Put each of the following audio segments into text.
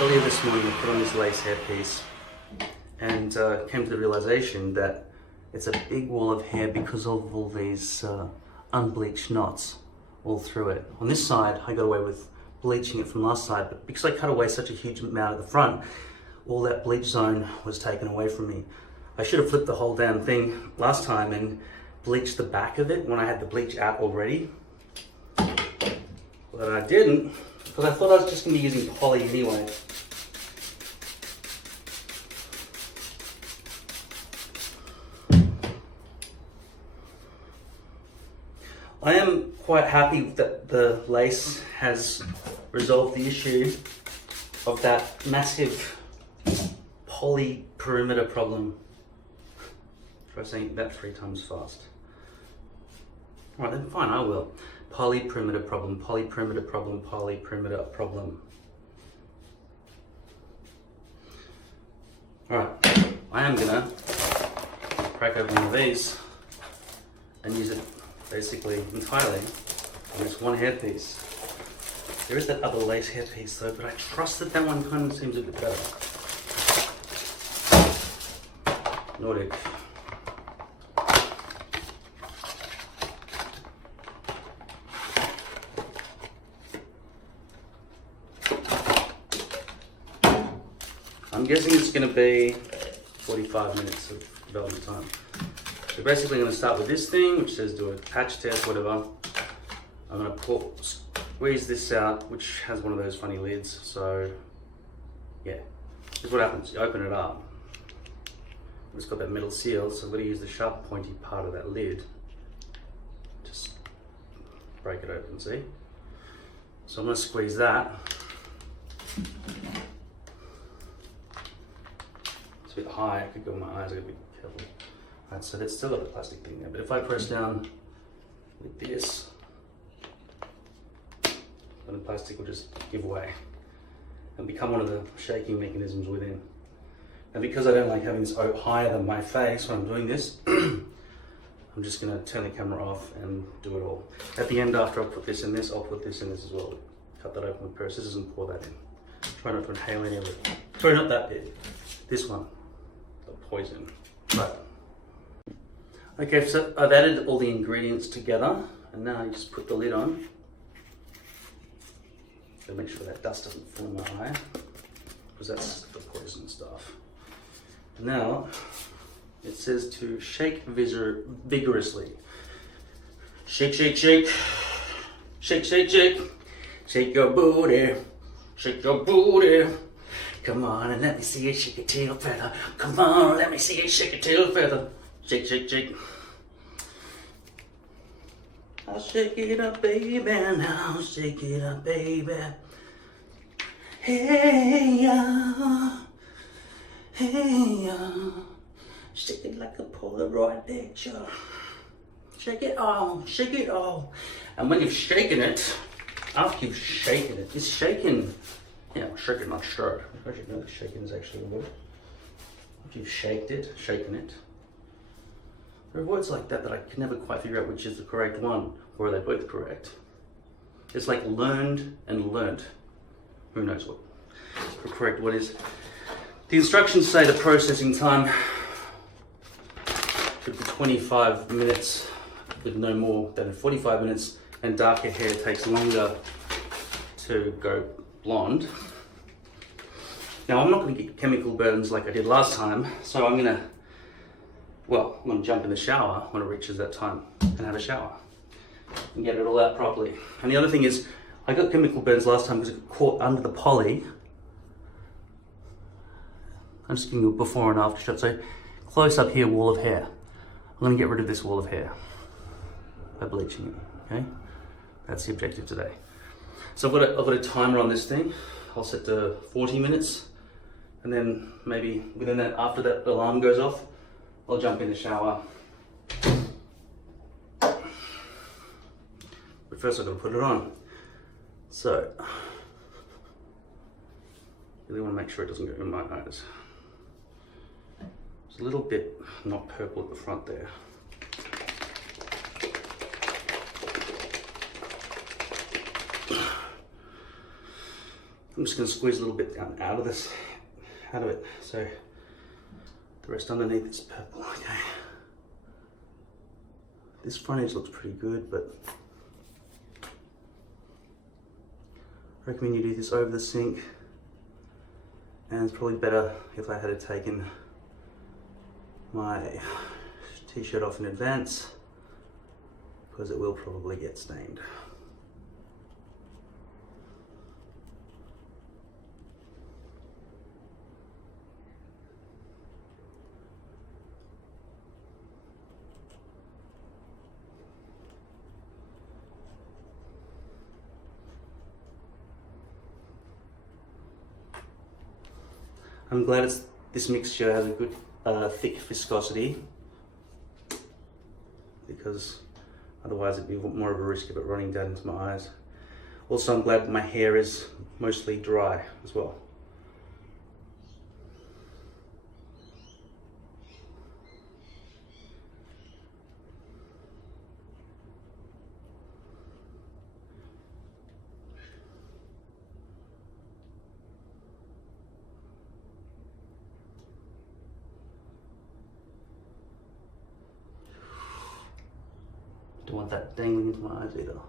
Earlier this morning I put on this lace hairpiece and came to the realization that it's a big wall of hair because of all these unbleached knots all through it. On this side I got away with bleaching it from last side, but because I cut away such a huge amount at the front, all that bleach zone was taken away from me. I should have flipped the whole damn thing last time and bleached the back of it when I had the bleach out already. But I didn't, because I thought I was just going to be using poly anyway. I am quite happy that the lace has resolved the issue of that massive poly perimeter problem. Try saying that 3 times fast. Alright then, fine, I will. Poly perimeter problem, poly perimeter problem, poly perimeter problem. Alright, I am gonna crack open one of these and use it basically entirely on this one hairpiece. There is that other lace hairpiece though, but I trust that that one kind of seems a bit better. Nordic. I'm guessing it's going to be 45 minutes of development time. So basically I'm going to start with this thing, which says do a patch test, whatever. I'm going to squeeze this out, which has one of those funny lids. So yeah, here's what happens. You open it up. It's got that metal seal, so I'm going to use the sharp pointy part of that lid. Just break it open, see? So I'm going to squeeze that. It's a bit high, I could go in my eyes, I gotta be careful. Alright, so that's still got the plastic thing there, but if I press down with this, then the plastic will just give way and become one of the shaking mechanisms within. And because I don't like having this higher than my face when I'm doing this, I'm just gonna turn the camera off and do it all. At the end, after I put this in this, I'll put this in this as well. Cut that open with a pair of scissors and pour that in. Try not to inhale any of it. Sorry, not that bit. This one. The poison. Right. Okay, so I've added all the ingredients together, and now you just put the lid on. Gotta make sure that dust doesn't fall in my eye, because that's the poison stuff. Now, it says to shake vigorously. Shake, shake, shake. Shake, shake, shake. Shake your booty. Shake your booty. Come on and let me see it shake your tail feather. Come on, let me see it shake your tail feather. Shake, shake, shake. I'll shake it up, baby. Now shake it up, baby. Hey, hey, shake it like a Polaroid picture. Shake it all, shake it all. And when you've shaken it, after you've shaken it, it's shaken. Yeah, I'm shaking my shirt. I should know that shaking is actually a word. After you've shaken it. There are words like that that I can never quite figure out which is the correct one, or are they both correct? It's like learned and learnt. Who knows what the correct word is. The instructions say the processing time should be 25 minutes with no more than 45 minutes, and darker hair takes longer to go blonde. Now I'm not going to get chemical burns like I did last time, so I'm going to jump in the shower when it reaches that time and have a shower and get it all out properly. And the other thing is, I got chemical burns last time because it got caught under the poly. I'm just giving you a before and after shot. So close up here, wall of hair. I'm going to get rid of this wall of hair by bleaching it, okay? That's the objective today. So I've got a timer on this thing. I'll set to 40 minutes, and then maybe within that, after that alarm goes off, I'll jump in the shower. But first I've got to put it on. So, really want to make sure it doesn't go in my eyes. It's a little bit not purple at the front there. I'm just going to squeeze a little bit down out of this, out of it, so the rest underneath is purple. Okay. This front edge looks pretty good, but I recommend you do this over the sink, and it's probably better if I had taken my t-shirt off in advance, because it will probably get stained. I'm glad this mixture has a good thick viscosity, because otherwise it'd be more of a risk of it running down into my eyes. Also, I'm glad my hair is mostly dry as well. Don't want that dangling into my eyes either.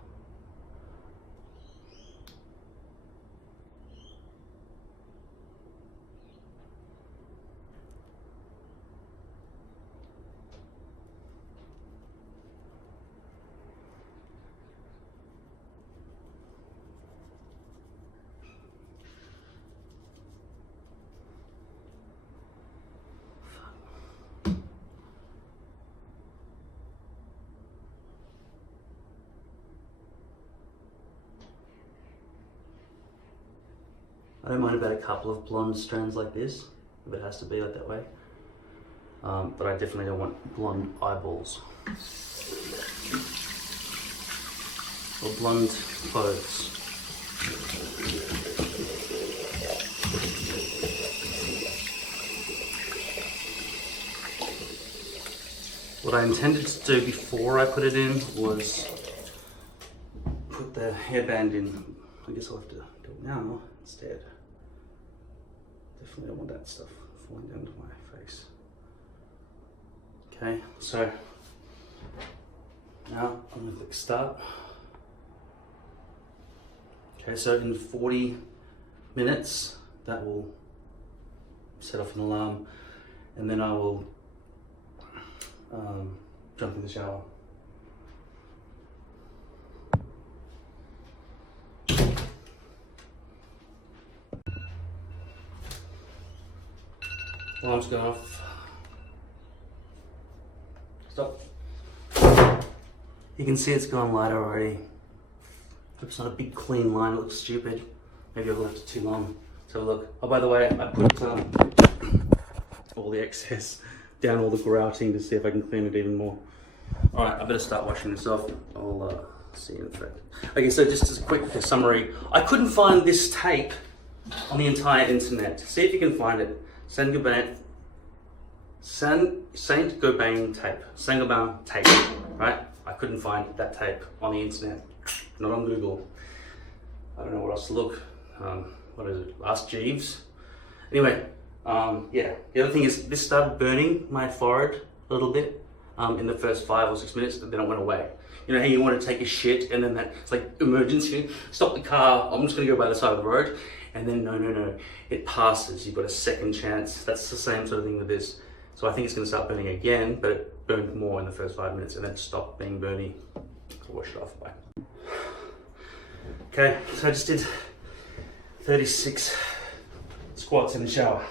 I don't mind about a couple of blonde strands like this, if it has to be like that way. But I definitely don't want blonde eyeballs. Or blonde clothes. What I intended to do before I put it in was put the hairband in. I guess I'll have to do it now instead. Definitely don't want that stuff falling down to my face. Okay, so now I'm going to click start. Okay, so in 40 minutes that will set off an alarm, and then I will jump in the shower. Alarm's gone off. Stop. You can see it's gone lighter already. It's not a big clean line, it looks stupid. Maybe I've left it too long. Let's have a look. Oh, by the way, I put all the excess down, all the grouting, to see if I can clean it even more. Alright, I better start washing this off. I'll see you in a sec. Okay, so just as a quick summary, I couldn't find this tape on the entire internet. See if you can find it. Saint-Gobain tape, right? I couldn't find that tape on the internet, not on Google. I don't know what else to look. What is it? Ask Jeeves. Anyway, yeah. The other thing is, this started burning my forehead a little bit in the first 5 or 6 minutes, and then it went away. You know how you want to take a shit, and then it's like emergency. Stop the car. I'm just going to go by the side of the road. And then no, it passes. You've got a second chance. That's the same sort of thing with this. So I think it's going to start burning again, but it burned more in the first 5 minutes and then stopped being burny. I'll wash it off. Bye. Okay, so I just did 36 squats in the shower.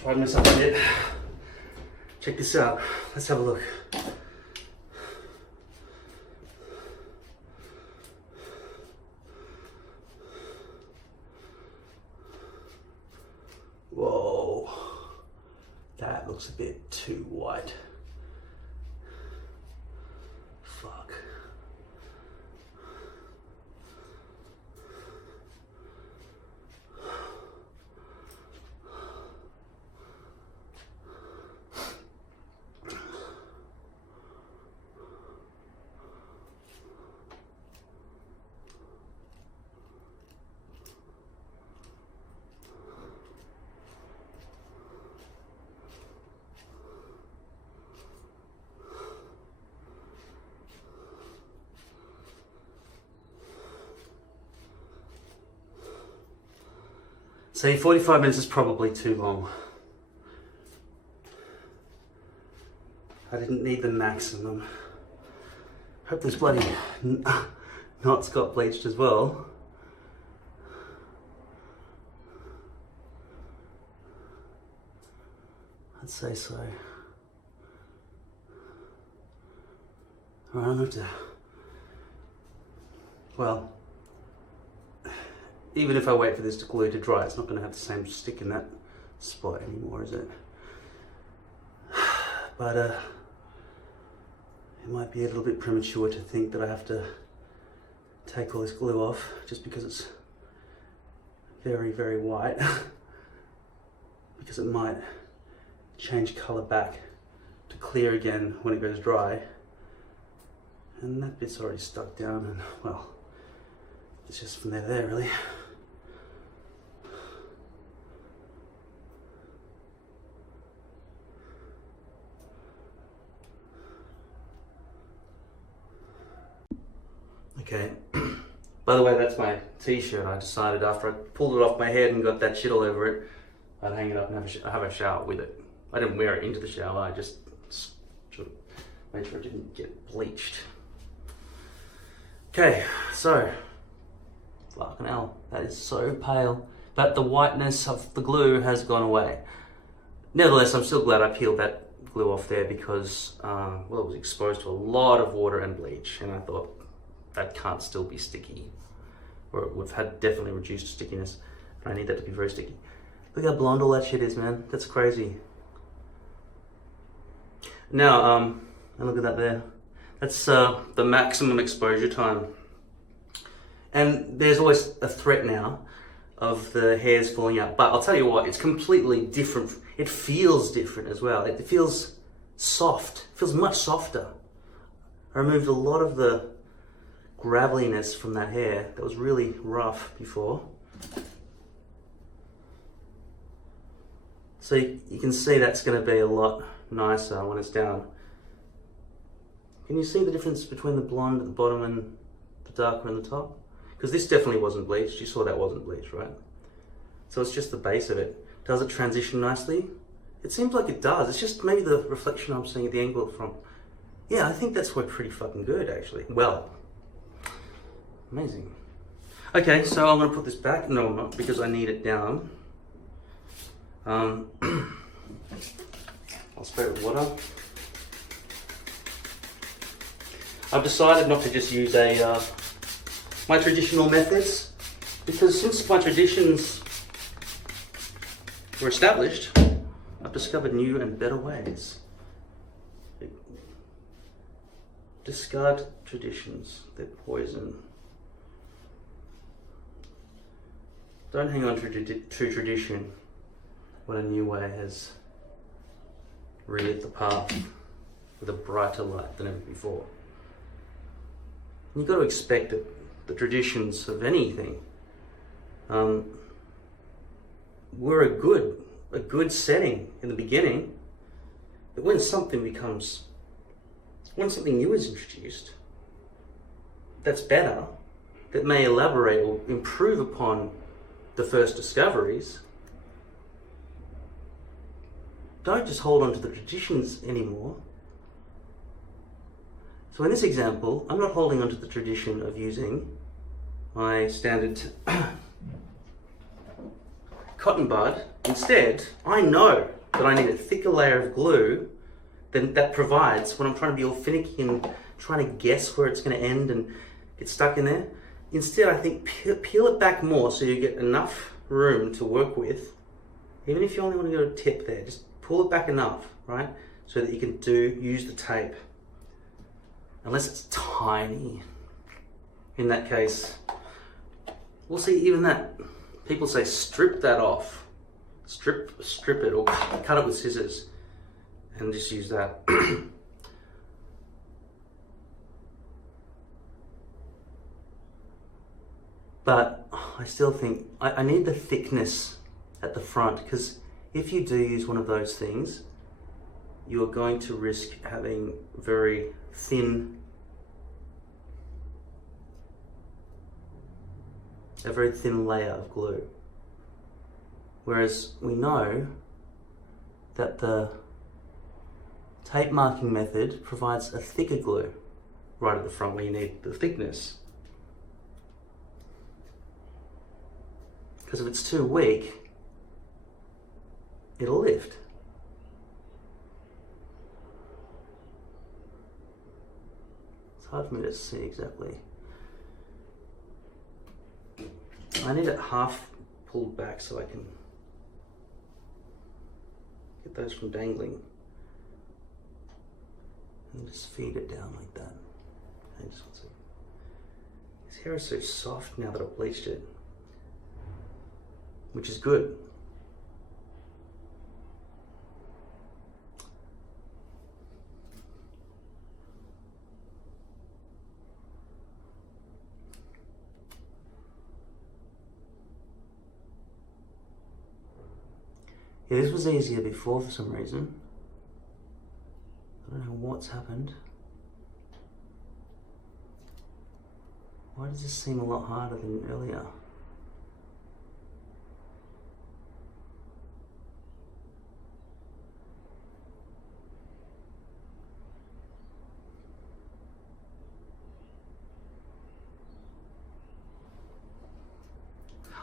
Tried myself a bit. Check this out. Let's have a look. Whoa, that looks a bit too white. Fuck. See, 45 minutes is probably too long. I didn't need the maximum. Hope this bloody knots got bleached as well. I'd say so. Alright, I'm going to... Well, even if I wait for this glue to dry, it's not going to have the same stick in that spot anymore, is it? But it might be a little bit premature to think that I have to take all this glue off just because it's very, very white. Because it might change colour back to clear again when it goes dry. And that bit's already stuck down, and well, it's just from there to there really. Okay, by the way, that's my t-shirt. I decided after I pulled it off my head and got that shit all over it, I'd hang it up and have a shower with it. I didn't wear it into the shower, I just sort of made sure it didn't get bleached. Okay, so, fucking hell, that is so pale, but the whiteness of the glue has gone away. Nevertheless, I'm still glad I peeled that glue off there because, well, it was exposed to a lot of water and bleach, and I thought that can't still be sticky, or it would have had definitely reduced stickiness, and I need that to be very sticky. Look how blonde all that shit is, man. That's crazy. Now, and look at that there. That's the maximum exposure time. And there's always a threat now of the hairs falling out. But I'll tell you what, it's completely different. It feels different as well. It feels soft. It feels much softer. I removed a lot of the graveliness from that hair that was really rough before. So you can see that's going to be a lot nicer when it's down. Can you see the difference between the blonde at the bottom and the darker in the top? Because this definitely wasn't bleached. You saw that wasn't bleached, right? So it's just the base of it. Does it transition nicely? It seems like it does. It's just maybe the reflection I'm seeing at the angle from. Yeah, I think that's worked pretty fucking good, actually. Well, amazing. Okay, so I'm going to put this back. No, I'm not, because I need it down. I'll spray it with water. I've decided not to just use my traditional methods, because since my traditions were established, I've discovered new and better ways. Discard traditions, they're poison. Don't hang on to tradition when a new way has reared the path with a brighter light than ever before. You've got to expect that the traditions of anything were a good setting in the beginning, but when something new is introduced that's better, that may elaborate or improve upon the first discoveries, don't just hold on to the traditions anymore. So in this example, I'm not holding on to the tradition of using my standard cotton bud. Instead, I know that I need a thicker layer of glue than that provides when I'm trying to be all finicky and trying to guess where it's going to end and get stuck in there. Instead, I think peel it back more so you get enough room to work with. Even if you only want to go to tip there, just pull it back enough, right? So that you can use the tape. Unless it's tiny. In that case, we'll see even that. People say strip that off. Strip it or cut it with scissors and just use that. But I still think I need the thickness at the front, because if you do use one of those things, you are going to risk having very thin, a very thin layer of glue. Whereas we know that the tape marking method provides a thicker glue right at the front where you need the thickness. Because if it's too weak, it'll lift. It's hard for me to see exactly. I need it half pulled back so I can get those from dangling. And just feed it down like that. Okay, just one second. His hair is so soft now that I've bleached it, which is good. Yeah, this was easier before for some reason. I don't know what's happened. Why does this seem a lot harder than earlier?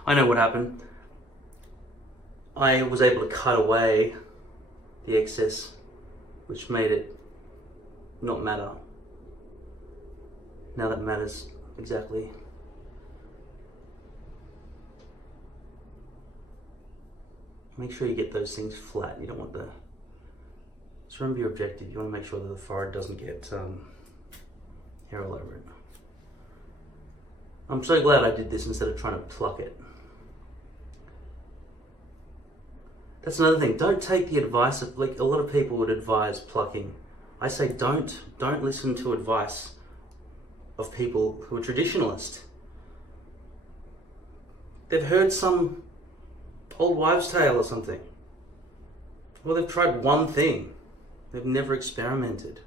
I know what happened. I was able to cut away the excess, which made it not matter. Now that matters exactly. Make sure you get those things flat. You don't want the... Just remember your objective. You want to make sure that the forehead doesn't get hair all over it. I'm so glad I did this instead of trying to pluck it. That's another thing. Don't take the advice of, like, a lot of people would advise plucking. I say don't listen to advice of people who are traditionalist. They've heard some old wives' tale or something. Or they've tried one thing. They've never experimented.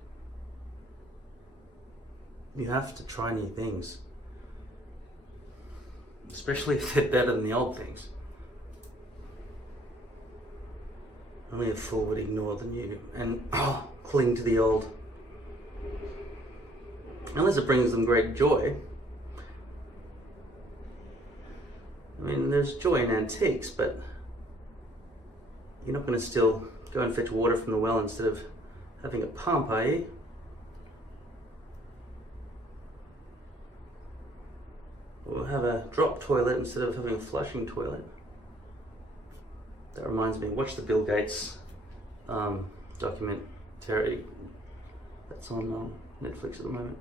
You have to try new things. Especially if they're better than the old things. Only a fool would ignore the new and cling to the old. Unless it brings them great joy. I mean, there's joy in antiques, but you're not going to still go and fetch water from the well instead of having a pump, are you? Or have a drop toilet instead of having a flushing toilet. That reminds me, watch the Bill Gates documentary that's on Netflix at the moment.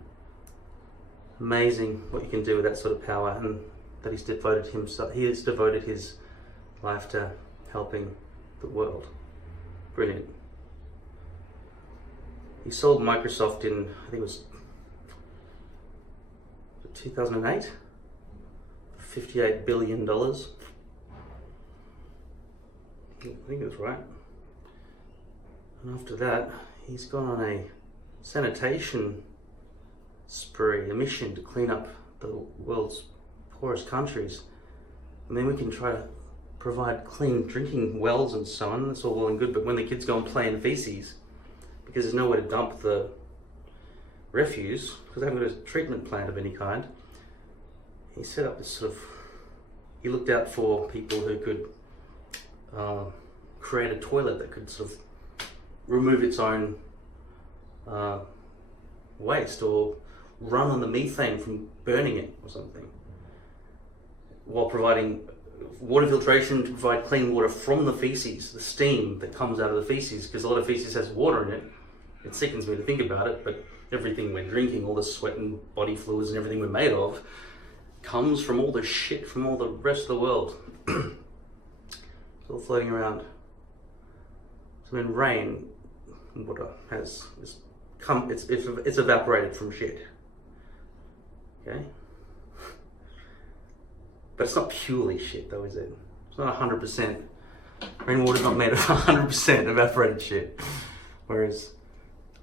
Amazing what you can do with that sort of power, and that he has devoted his life to helping the world. Brilliant. He sold Microsoft in, I think it was 2008, $58 billion. I think it was right. And after that, he's gone on a sanitation spree, a mission to clean up the world's poorest countries. And then we can try to provide clean drinking wells and so on. That's all well and good, but when the kids go and play in feces, because there's nowhere to dump the refuse, because they haven't got a treatment plant of any kind, he set up this sort of, he looked out for people who could create a toilet that could sort of remove its own waste or run on the methane from burning it or something, while providing water filtration to provide clean water from the feces, the steam that comes out of the feces, because a lot of feces has water in it. It sickens me to think about it, but everything we're drinking, all the sweat and body fluids and everything we're made of, comes from all the shit from all the rest of the world. It's all floating around. So in rain, water has it's evaporated from shit. Okay? But it's not purely shit though, is it? It's not 100%. Rainwater's not made of 100% evaporated shit. Whereas,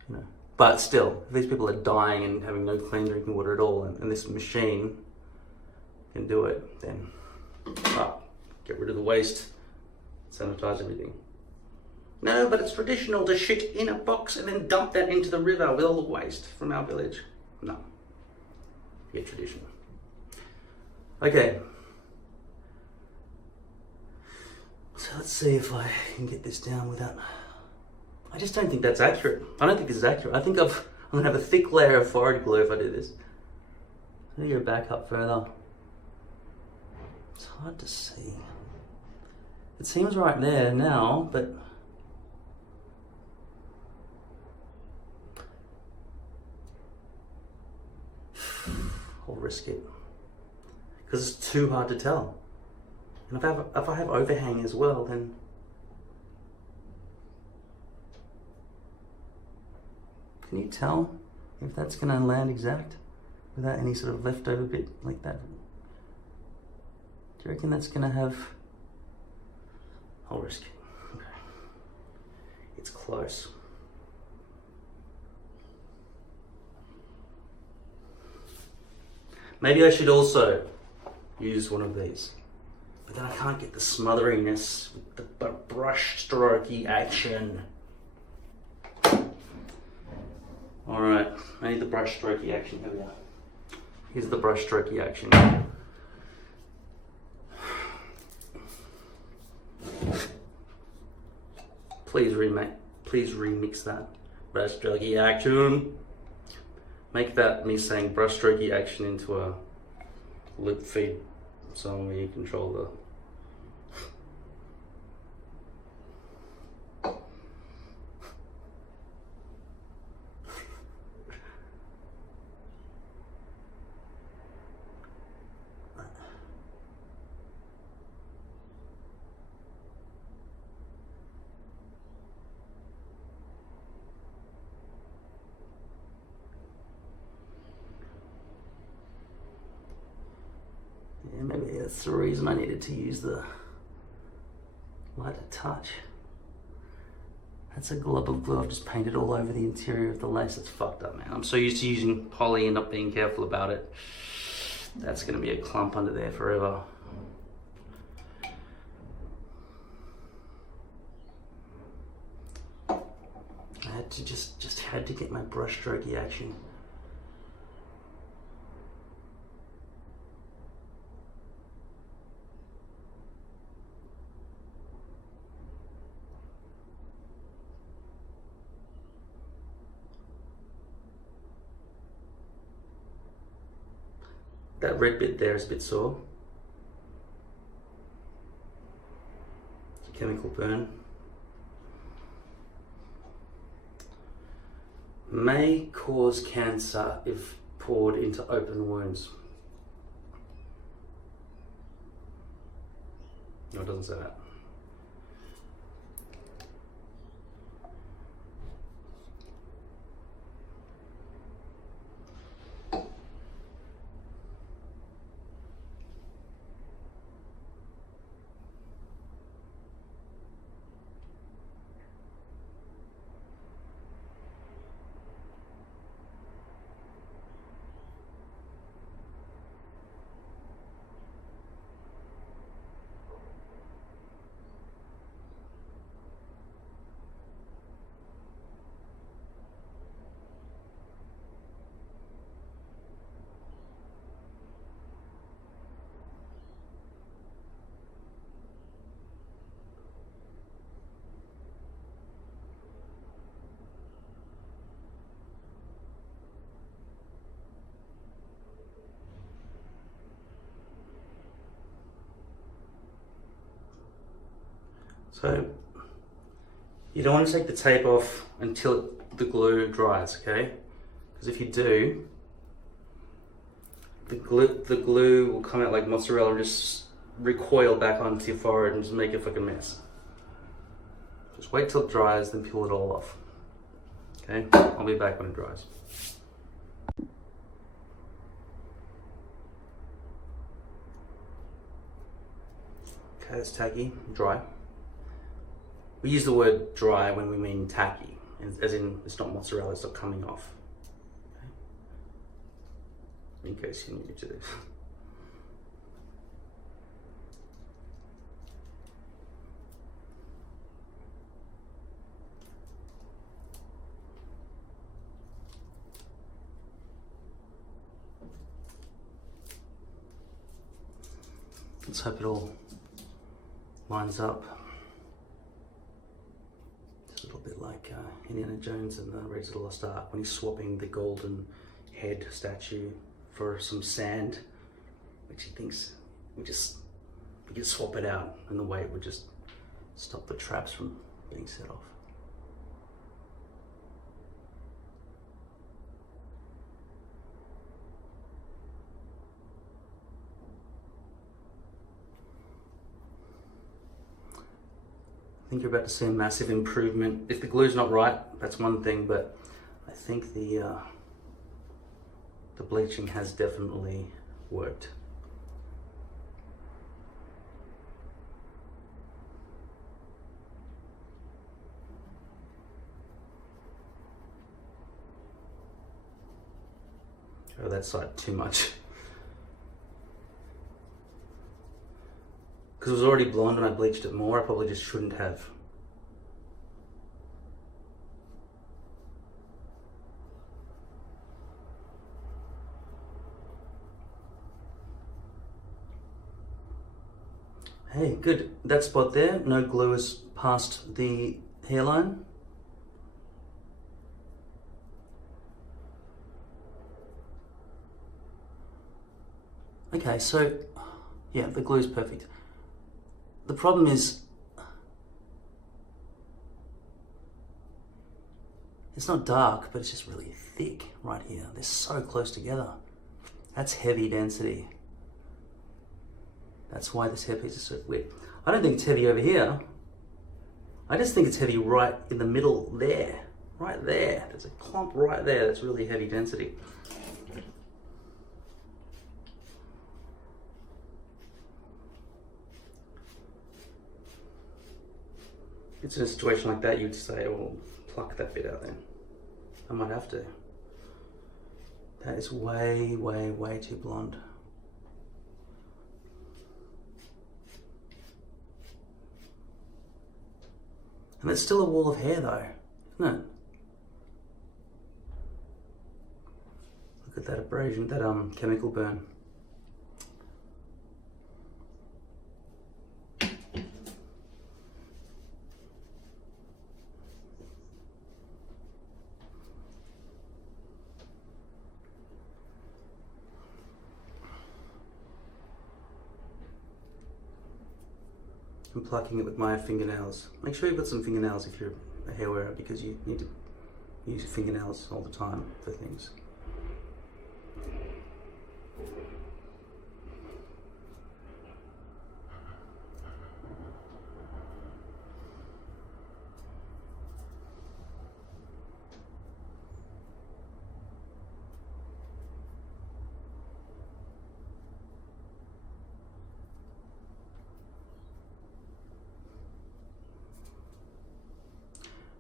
you know, but still, if these people are dying and having no clean drinking water at all, and this machine can do it, then get rid of the waste, sanitize everything. No, but it's traditional to shit in a box and then dump that into the river with all the waste from our village. No. Yeah, traditional. Okay. So let's see if I can get this down without... I just don't think that's accurate. I don't think this is accurate. I think I'm going to have a thick layer of forehead glue if I do this. Let me go back up further. It's hard to see. It seems right there now, but... I'll risk it. Because it's too hard to tell. And if I have overhang as well, then... Can you tell if that's going to land exact without any sort of leftover bit like that? Do you reckon that's going to have... I'll risk it. Okay. It's close. Maybe I should also use one of these. But then I can't get the smotheriness with the brush strokey action. Alright, I need the brush strokey action. Here we are. Here's the brush strokey action. Please remix that. Brush strokey action. Make that me saying brush strokey action into a lip feed song where you control the... Yeah, maybe that's the reason I needed to use the lighter touch. That's a glob of glue I've just painted all over the interior of the lace. It's fucked up, man. I'm so used to using poly and not being careful about it. That's gonna be a clump under there forever. I had to just had to get my brush strokey action. That red bit there is a bit sore. It's a chemical burn. May cause cancer if poured into open wounds. No, it doesn't say that. So you don't want to take the tape off until the glue dries, okay? Because if you do, the glue will come out like mozzarella and just recoil back onto your forehead and just make a fucking mess. Just wait till it dries, then peel it all off. Okay, I'll be back when it dries. Okay, it's tacky, dry. We use the word dry when we mean tacky, as in it's not mozzarella, it's not coming off. Okay. In case you needed to do. Let's hope it all lines up. It's a little bit like Indiana Jones and the Raiders of the Lost Ark when he's swapping the golden head statue for some sand, which he thinks we could swap it out, and the way it would just stop the traps from being set off. I think you're about to see a massive improvement. If the glue's not right, that's one thing, but I think the bleaching has definitely worked. Oh, that side too much. Because it was already blonde and I bleached it more, I probably just shouldn't have. Hey, good. That spot there, no glue is past the hairline. Okay, so yeah, the glue is perfect. The problem is, it's not dark, but it's just really thick right here. They're so close together. That's heavy density. That's why this hairpiece is so wet. I don't think it's heavy over here. I just think it's heavy right in the middle there. Right there. There's a clump right there that's really heavy density. It's in a situation like that, you'd say, oh, pluck that bit out then. I might have to. That is way, way, way too blonde. And it's still a wall of hair though, isn't it? Look at that abrasion, that chemical burn. I'm plucking it with my fingernails. Make sure you've got some fingernails if you're a hair wearer, because you need to use your fingernails all the time for things.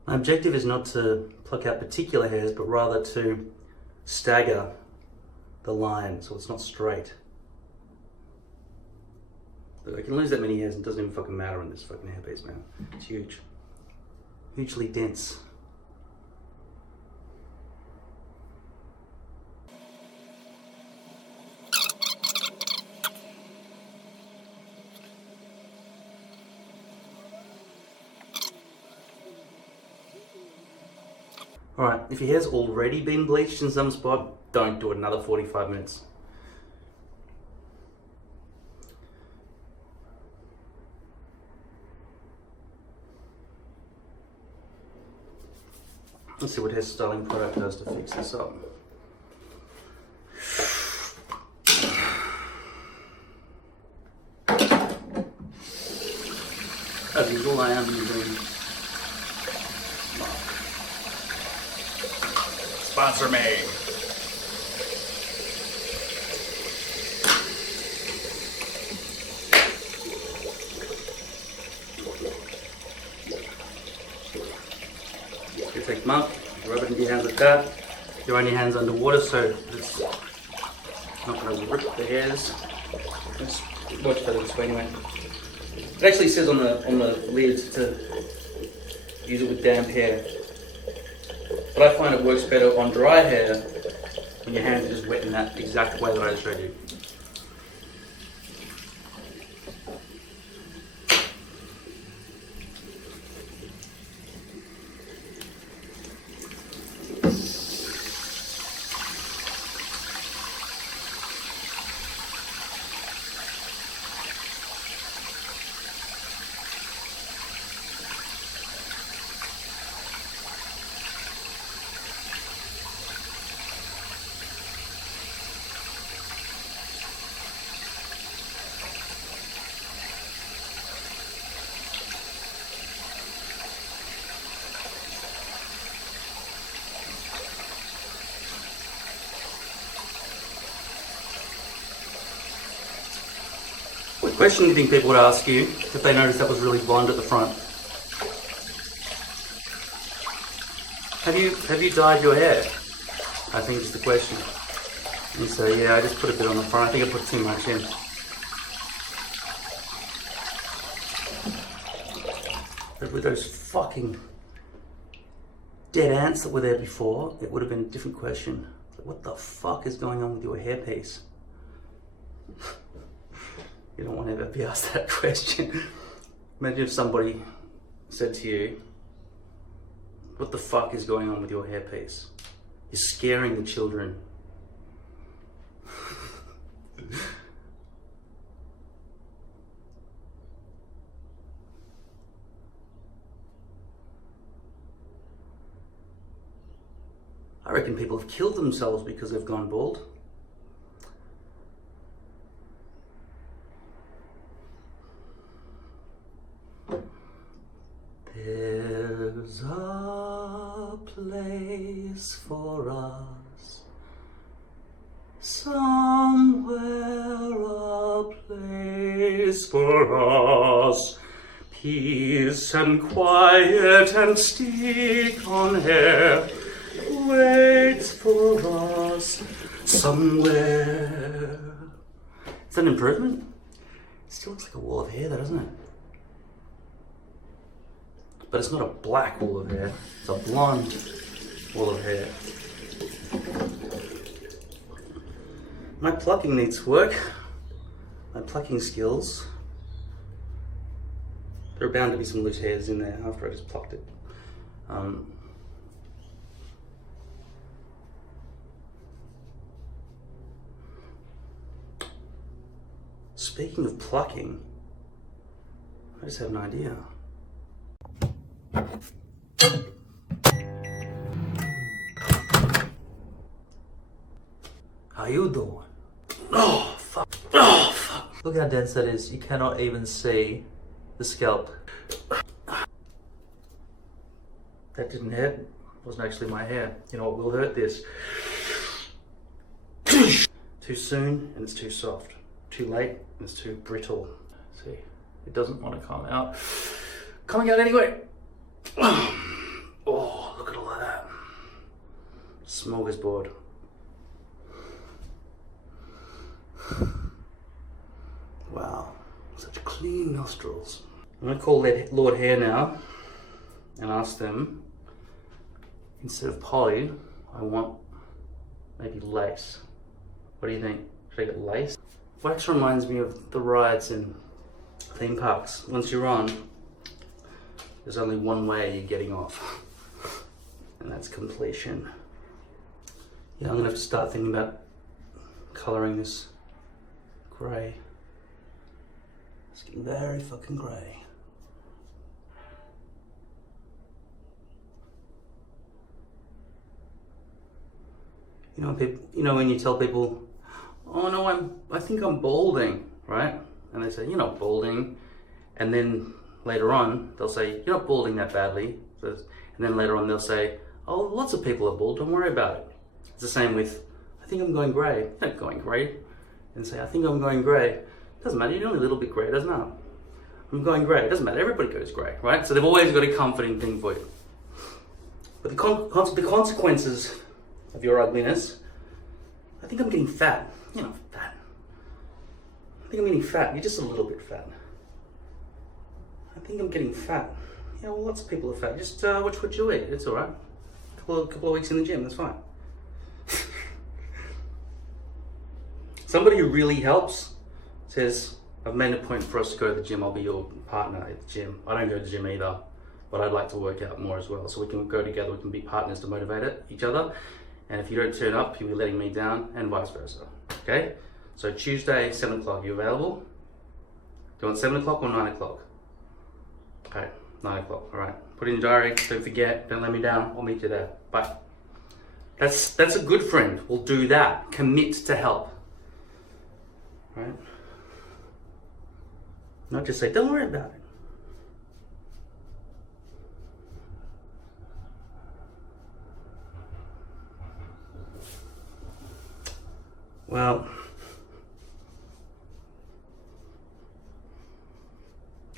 My objective is not to pluck out particular hairs, but rather to stagger the line so it's not straight. Look, I can lose that many hairs and it doesn't even fucking matter in this fucking hairpiece, man. It's huge. Hugely dense. Alright, if your hair's already been bleached in some spot, don't do it another 45 minutes. Let's see what hairstyling product does to fix this up. As usual, I am using sponsor me. You take muck, rub it into your hands like that. You run your hands underwater so it's not going to rip the hairs. It's much better this way anyway. It actually says on the lid to use it with damp hair. But I find it works better on dry hair when your hands are just wet in that exact way that I showed you. Question you think people would ask you if they noticed that was really blonde at the front? Have you dyed your hair? I think is the question. And so yeah, I just put a bit on the front. I think I put too much in. But with those fucking dead ants that were there before, it would have been a different question. What the fuck is going on with your hairpiece? You don't want to ever be asked that question. Imagine if somebody said to you, what the fuck is going on with your hairpiece? You're scaring the children. I reckon people have killed themselves because they've gone bald. There's a place for us, somewhere a place for us, peace and quiet and stick on hair waits for us somewhere. Is that an improvement? It still looks like a wall of hair though, doesn't it? But it's not a black wall of hair, it's a blonde wall of hair. My plucking needs work. My plucking skills. There are bound to be some loose hairs in there after I just plucked it. Speaking of plucking, I just have an idea. How you doing? Oh fuck. Oh fuck. Look how dense that is. You cannot even see the scalp. That didn't hurt. It wasn't actually my hair. You know what will hurt this? Too soon and it's too soft. Too late and it's too brittle. See, it doesn't want to come out. Coming out anyway. Oh, look at all of that. Smorgasbord. Wow, such clean nostrils. I'm going to call Lord Hair now and ask them, instead of poly, I want maybe lace. What do you think? Should I get lace? Wax reminds me of the rides in theme parks. Once you're on, there's only one way you're getting off, and that's completion. Yeah, I'm gonna have to start thinking about coloring this grey. It's getting very fucking grey. You know, people, you know when you tell people, oh no, I think I'm balding, right? And they say, you're not balding. And then later on, they'll say, you're not balding that badly. And then later on, they'll say, oh, lots of people are bald, don't worry about it. It's the same with, I think I'm going grey. You're not going grey. And say, I think I'm going grey. Doesn't matter, you're only a little bit grey, doesn't matter. I'm going grey, it doesn't matter, everybody goes grey, right? So they've always got a comforting thing for you. But the consequences of your ugliness, I think I'm getting fat. You know, fat. I think I'm getting fat. You're just a little bit fat. I think I'm getting fat. You know, well, lots of people are fat. Just watch what you eat. It's all right. A couple of weeks in the gym, that's fine. Somebody who really helps says, I've made a point for us to go to the gym. I'll be your partner at the gym. I don't go to the gym either, but I'd like to work out more as well. So we can go together. We can be partners to motivate each other. And if you don't turn up, you'll be letting me down, and vice versa. Okay? So Tuesday, 7 o'clock, you available? Do you want 7 o'clock or 9 o'clock? Okay, 9 o'clock, all right. Put it in your diary, don't forget, don't let me down, I'll meet you there. Bye. That's a good friend, will do that. Commit to help. Right? Not just say, don't worry about it. Well,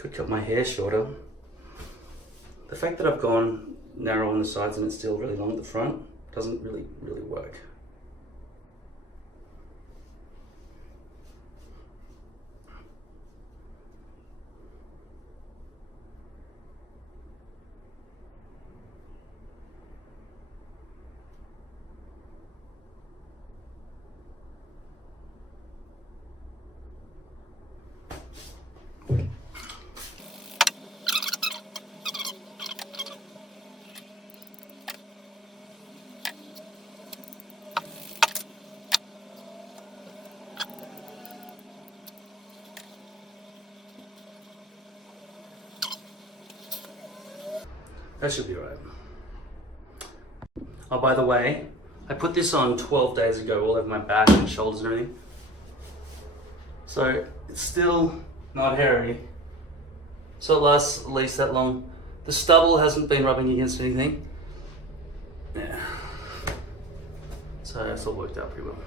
could cut my hair shorter. The fact that I've gone narrow on the sides and it's still really long at the front doesn't really work. That should be right. Oh, by the way, I put this on 12 days ago, all over my back and shoulders and everything. So it's still not hairy. So it lasts at least that long. The stubble hasn't been rubbing against anything. Yeah. So it's all worked out pretty well.